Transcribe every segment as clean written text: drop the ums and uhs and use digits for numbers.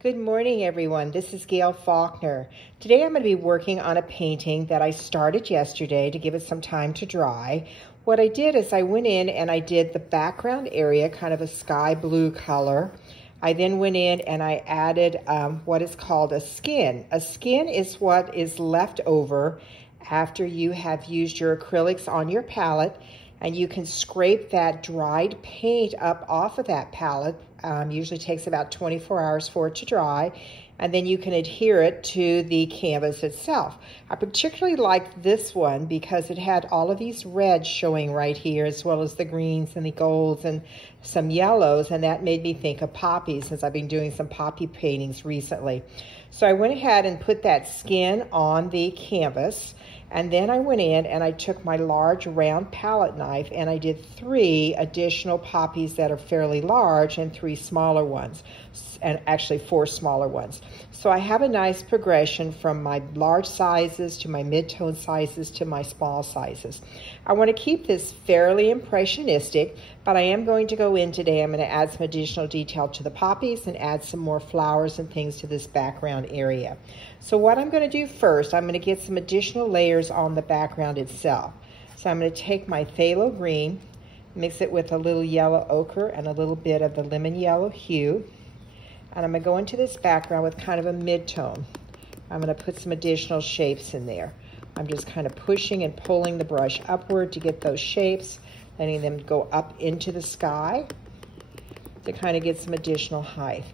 Good morning, everyone. This is Gail Faulkner. Today I'm going to be working on a painting that I started yesterday to give it some time to dry. What I did is I went in and I did the background area, kind of a sky blue color. I then went in and I added what is called a skin. A skin is what is left over after you have used your acrylics on your palette, and you can scrape that dried paint up off of that palette. Usually takes about 24 hours for it to dry, and then you can adhere it to the canvas itself. I particularly liked this one because it had all of these reds showing right here, as well as the greens and the golds and some yellows, and that made me think of poppies, since I've been doing some poppy paintings recently. So I went ahead and put that skin on the canvas, and then I went in and I took my large round palette knife and I did 3 additional poppies that are fairly large and 3 smaller ones, and actually 4 smaller ones. So I have a nice progression from my large sizes to my mid-tone sizes to my small sizes. I want to keep this fairly impressionistic, but I am going to go in today. I'm going to add some additional detail to the poppies and add some more flowers and things to this background area. So what I'm going to do first, I'm going to get some additional layers on the background itself. So I'm going to take my phthalo green, mix it with a little yellow ochre and a little bit of the lemon yellow hue. And I'm going to go into this background with kind of a mid-tone. I'm going to put some additional shapes in there. I'm just kind of pushing and pulling the brush upward to get those shapes, letting them go up into the sky to kind of get some additional height.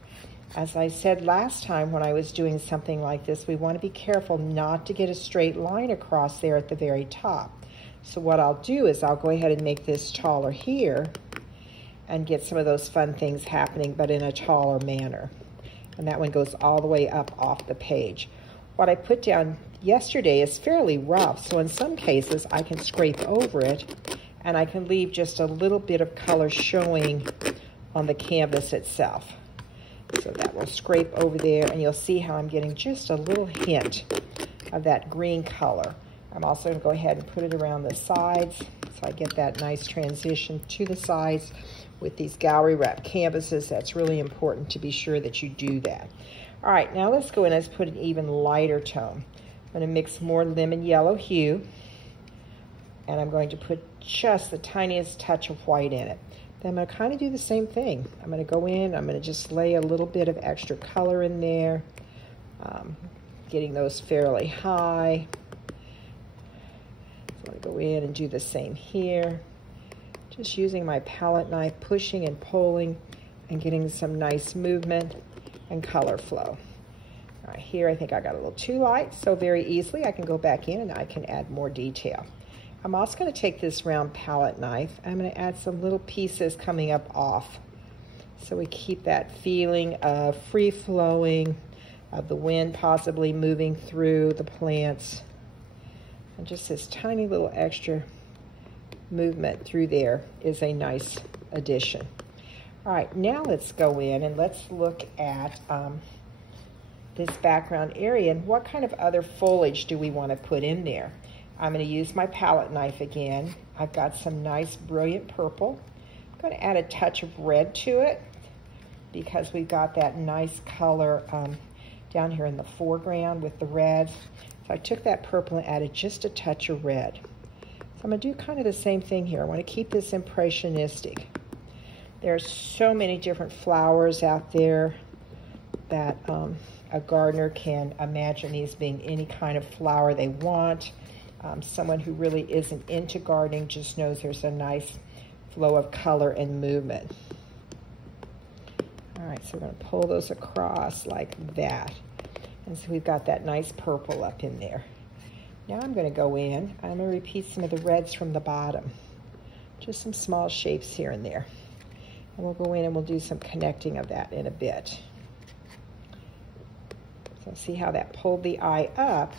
As I said last time when I was doing something like this, we want to be careful not to get a straight line across there at the very top. So what I'll do is I'll go ahead and make this taller here and get some of those fun things happening, but in a taller manner. And that one goes all the way up off the page. What I put down yesterday is fairly rough, so in some cases I can scrape over it and I can leave just a little bit of color showing on the canvas itself. So that will scrape over there, and you'll see how I'm getting just a little hint of that green color. I'm also going to go ahead and put it around the sides so I get that nice transition to the sides. With these gallery wrap canvases, that's really important to be sure that you do that. All right, now let's go in and let's put an even lighter tone. I'm going to mix more lemon yellow hue, and I'm going to put just the tiniest touch of white in it. Then I'm going to kind of do the same thing. I'm going to go in, I'm going to just lay a little bit of extra color in there, getting those fairly high. So I'm going to go in and do the same here. Just using my palette knife, pushing and pulling and getting some nice movement and color flow. All right, here I think I got a little too light, so very easily I can go back in and I can add more detail. I'm also going to take this round palette knife. I'm going to add some little pieces coming up off, so we keep that feeling of free-flowing, of the wind possibly moving through the plants, and just this tiny little extra movement through there is a nice addition. All right, now let's go in and let's look at this background area and what kind of other foliage do we want to put in there. I'm going to use my palette knife again. I've got some nice brilliant purple. I'm going to add a touch of red to it because we've got that nice color down here in the foreground with the reds. So I took that purple and added just a touch of red. So I'm going to do kind of the same thing here. I want to keep this impressionistic. There's so many different flowers out there that a gardener can imagine these being any kind of flower they want. Someone who really isn't into gardening just knows there's a nice flow of color and movement. All right, so we're going to pull those across like that. And so we've got that nice purple up in there. Now I'm going to go in. I'm going to repeat some of the reds from the bottom. Just some small shapes here and there. And we'll go in and we'll do some connecting of that in a bit. So see how that pulled the eye up.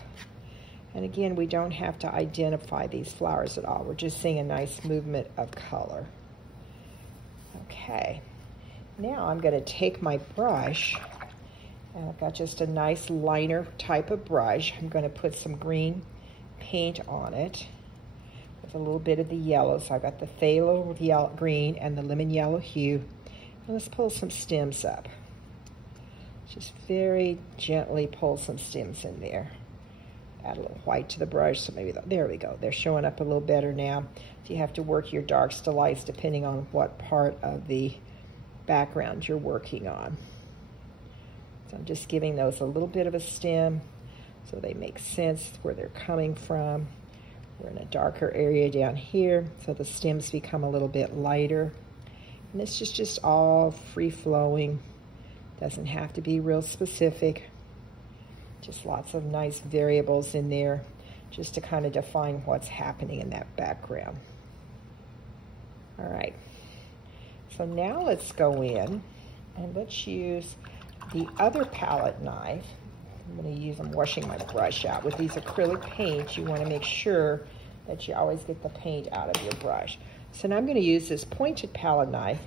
And again, we don't have to identify these flowers at all. We're just seeing a nice movement of color. Okay, now I'm going to take my brush, and I've got just a nice liner type of brush. I'm going to put some green paint on it with a little bit of the yellow. So I've got the phthalo yellow, green and the lemon yellow hue. And let's pull some stems up. Just very gently pull some stems in there. Add a little white to the brush, so maybe, there we go. They're showing up a little better now. So you have to work your darks to lights depending on what part of the background you're working on. So I'm just giving those a little bit of a stem so they make sense where they're coming from. We're in a darker area down here, so the stems become a little bit lighter. And this is just all free-flowing. Doesn't have to be real specific. Just lots of nice variables in there just to kind of define what's happening in that background. All right, so now let's go in and let's use the other palette knife. I'm washing my brush out. With these acrylic paints, you want to make sure that you always get the paint out of your brush. So now I'm going to use this pointed palette knife.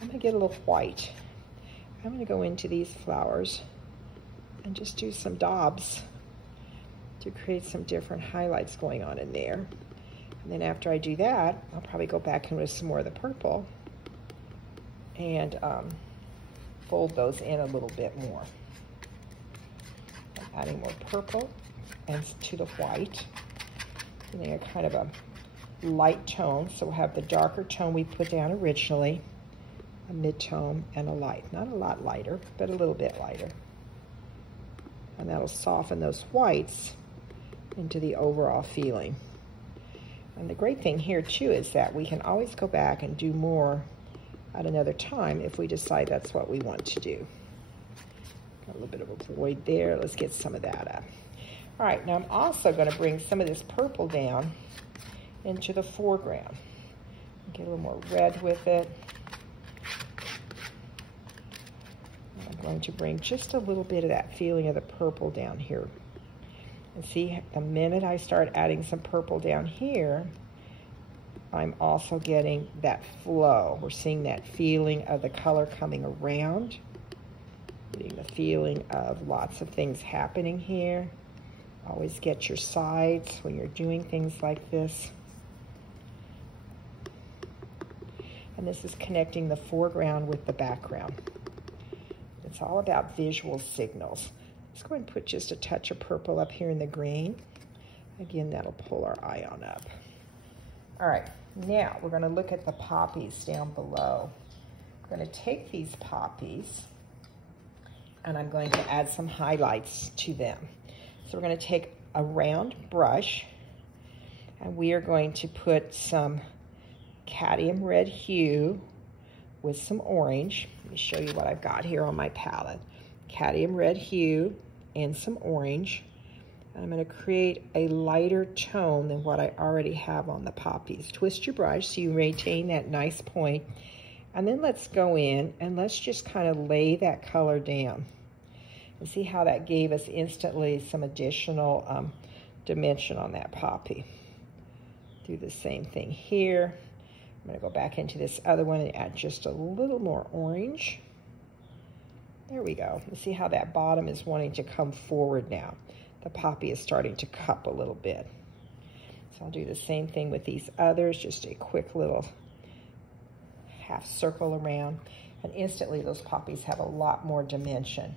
I'm going to get a little white. I'm going to go into these flowers and just do some daubs to create some different highlights going on in there. And then after I do that, I'll probably go back in with some more of the purple and fold those in a little bit more. I'm adding more purple and to the white, getting a kind of a light tone. So we'll have the darker tone we put down originally, a mid-tone, and a light. Not a lot lighter, but a little bit lighter. And that'll soften those whites into the overall feeling. And the great thing here too is that we can always go back and do more at another time if we decide that's what we want to do. Got a little bit of a void there. Let's get some of that up. All right, now I'm also going to bring some of this purple down into the foreground. Get a little more red with it. I'm going to bring just a little bit of that feeling of the purple down here. And see, the minute I start adding some purple down here, I'm also getting that flow. We're seeing that feeling of the color coming around, getting the feeling of lots of things happening here. Always get your sides when you're doing things like this. And this is connecting the foreground with the background. It's all about visual signals. Let's go and put just a touch of purple up here in the green. Again, that'll pull our eye on up. All right, now we're gonna look at the poppies down below. I'm gonna take these poppies and I'm going to add some highlights to them. So we're gonna take a round brush and we are going to put some cadmium red hue with some orange. Let me show you what I've got here on my palette. Cadmium red hue and some orange. And I'm going to create a lighter tone than what I already have on the poppies. Twist your brush so you retain that nice point. And then let's go in and let's just kind of lay that color down. And see how that gave us instantly some additional dimension on that poppy. Do the same thing here. I'm going to go back into this other one and add just a little more orange. There we go. You see how that bottom is wanting to come forward now. The poppy is starting to cup a little bit. So I'll do the same thing with these others, just a quick little half circle around, and instantly those poppies have a lot more dimension.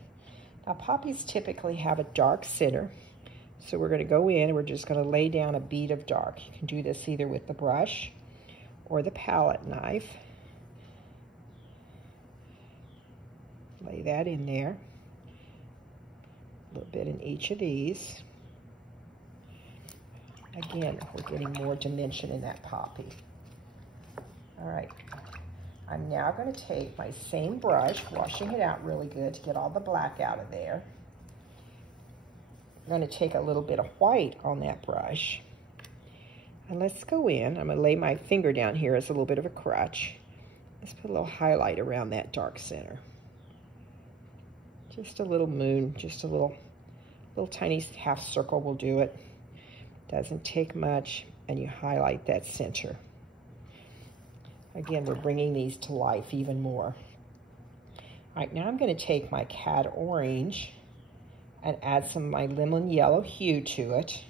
Now poppies typically have a dark center, so we're going to go in and we're just going to lay down a bead of dark. You can do this either with the brush or the palette knife. Lay that in there. A little bit in each of these. Again, we're getting more dimension in that poppy. All right. I'm now going to take my same brush, washing it out really good to get all the black out of there. I'm going to take a little bit of white on that brush. And let's go in. I'm going to lay my finger down here as a little bit of a crutch. Let's put a little highlight around that dark center. Just a little moon, just a little tiny half circle will do it. Doesn't take much, and you highlight that center. Again, we're bringing these to life even more. All right, now I'm going to take my cad orange and add some of my lemon yellow hue to it.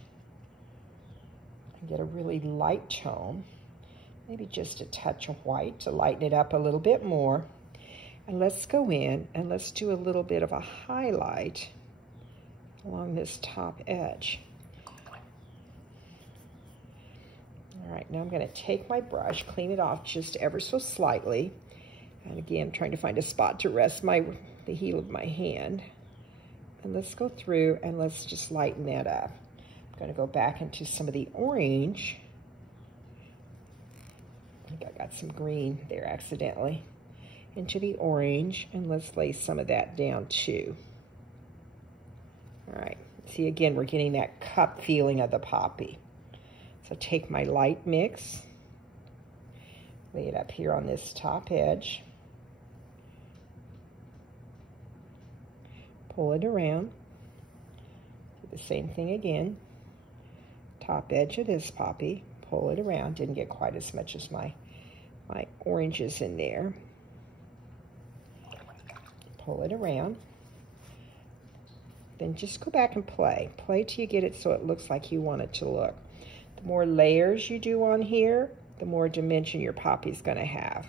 And get a really light tone, maybe just a touch of white to lighten it up a little bit more. And let's go in and let's do a little bit of a highlight along this top edge. All right, now I'm going to take my brush, clean it off just ever so slightly. And again, trying to find a spot to rest the heel of my hand. And let's go through and let's just lighten that up. I'm going to go back into some of the orange. I think I got some green there accidentally. Into the orange, and let's lay some of that down too. All right, see again, we're getting that cup feeling of the poppy. So take my light mix, lay it up here on this top edge, pull it around, do the same thing again, top edge of this poppy, pull it around, didn't get quite as much as my oranges in there. Pull it around. Then just go back and play. Play till you get it so it looks like you want it to look. The more layers you do on here, the more dimension your poppy's going to have.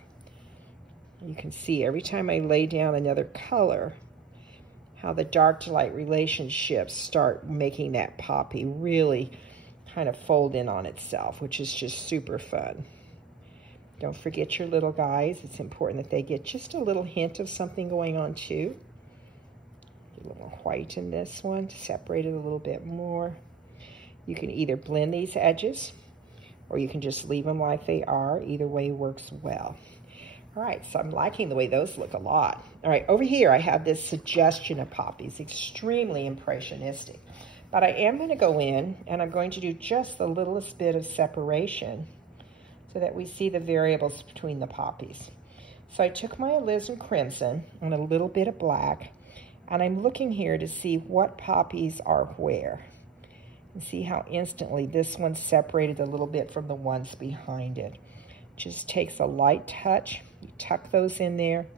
You can see every time I lay down another color, how the dark to light relationships start making that poppy really kind of fold in on itself, which is just super fun. Don't forget your little guys. It's important that they get just a little hint of something going on too. Get a little white in this one to separate it a little bit more. You can either blend these edges or you can just leave them like they are. Either way works well. All right, so I'm liking the way those look a lot. All right, over here I have this suggestion of poppies, extremely impressionistic. But I am going to go in and I'm going to do just the littlest bit of separation so that we see the variables between the poppies. So I took my alizarin crimson and a little bit of black, and I'm looking here to see what poppies are where. And see how instantly this one's separated a little bit from the ones behind it. Just takes a light touch, you tuck those in there,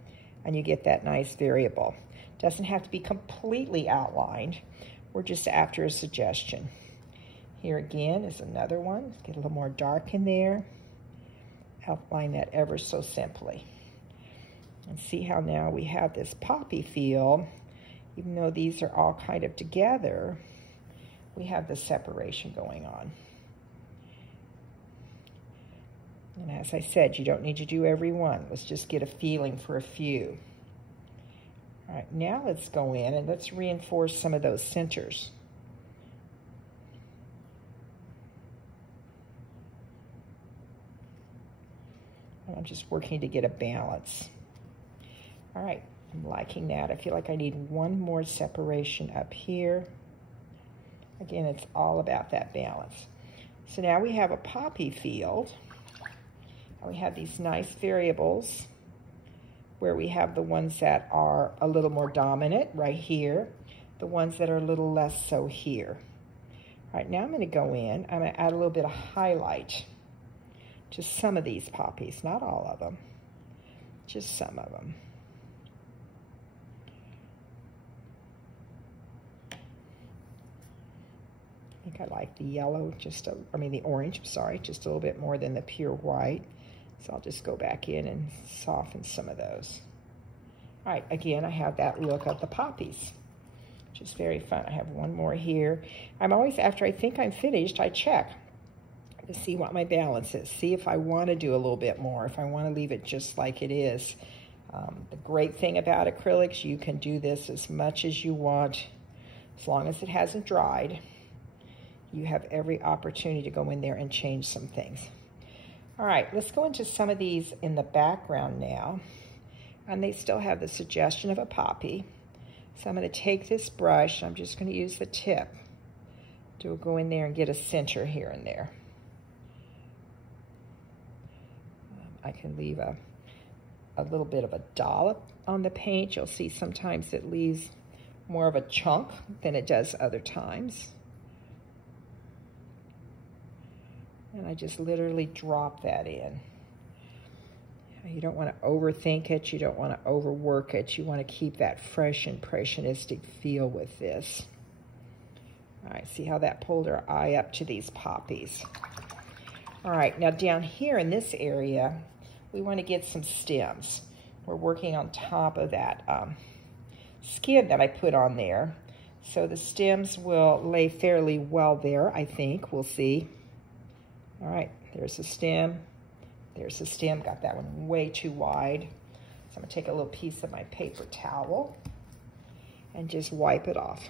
and you get that nice variable. Doesn't have to be completely outlined. We're just after a suggestion. Here again is another one. Let's get a little more dark in there. Outline that ever so simply. And see how now we have this poppy feel. Even though these are all kind of together, we have the separation going on. And as I said, you don't need to do every one. Let's just get a feeling for a few. All right, now let's go in and let's reinforce some of those centers. And I'm just working to get a balance. All right, I'm liking that. I feel like I need one more separation up here. Again, it's all about that balance. So now we have a poppy field. And we have these nice variables where we have the ones that are a little more dominant right here, the ones that are a little less so here. All right, now I'm going to go in. I'm going to add a little bit of highlight to some of these poppies, not all of them, just some of them. I think I like the yellow, the orange, sorry, just a little bit more than the pure white. So I'll just go back in and soften some of those. All right, again, I have that look of the poppies, which is very fun. I have one more here. I'm always, after I think I'm finished, I check to see what my balance is, see if I want to do a little bit more, if I want to leave it just like it is. The great thing about acrylics, you can do this as much as you want, as long as it hasn't dried. You have every opportunity to go in there and change some things. All right, let's go into some of these in the background now. And they still have the suggestion of a poppy. So I'm going to take this brush, I'm just going to use the tip to go in there and get a center here and there. I can leave a little bit of a dollop on the paint. You'll see sometimes it leaves more of a chunk than it does other times. And I just literally drop that in. You don't want to overthink it. You don't want to overwork it. You want to keep that fresh, impressionistic feel with this. All right, see how that pulled our eye up to these poppies. All right, now down here in this area, we want to get some stems. we're working on top of that skin that I put on there. So the stems will lay fairly well there, I think. We'll see. All right, there's the stem. There's the stem. Got that one way too wide. So I'm gonna take a little piece of my paper towel and just wipe it off.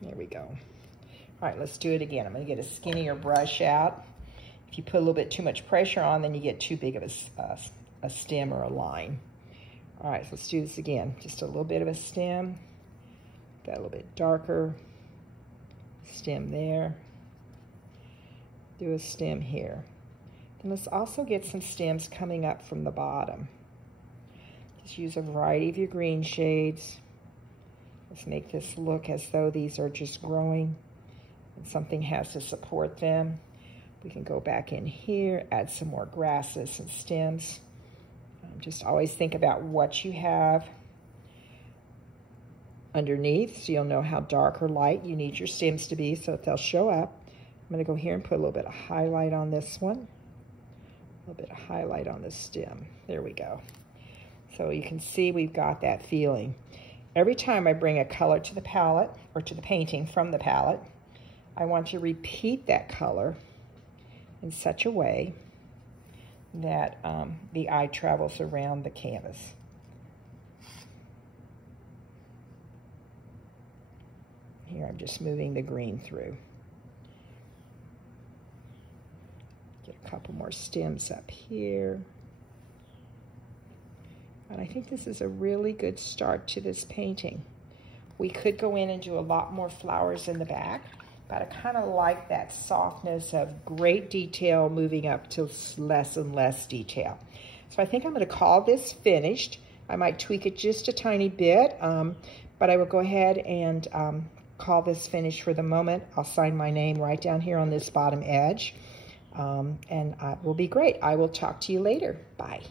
There we go. All right, let's do it again. I'm gonna get a skinnier brush out. If you put a little bit too much pressure on, then you get too big of a stem or a line. All right, so let's do this again. Just a little bit of a stem. Got a little bit darker stem there. Do a stem here. And let's also get some stems coming up from the bottom. Just use a variety of your green shades. Let's make this look as though these are just growing and something has to support them. We can go back in here, add some more grasses and stems. Just always think about what you have underneath so you'll know how dark or light you need your stems to be so that they'll show up. I'm going to go here and put a little bit of highlight on this one. A little bit of highlight on this stem. There we go. So you can see we've got that feeling. Every time I bring a color to the palette or to the painting from the palette, I want to repeat that color in such a way that the eye travels around the canvas. Here I'm just moving the green through. Get a couple more stems up here. And I think this is a really good start to this painting. We could go in and do a lot more flowers in the back, but I kind of like that softness of great detail moving up to less and less detail. So I think I'm going to call this finished. I might tweak it just a tiny bit, but I will go ahead and call this finished for the moment. I'll sign my name right down here on this bottom edge, and it will be great. I will talk to you later. Bye.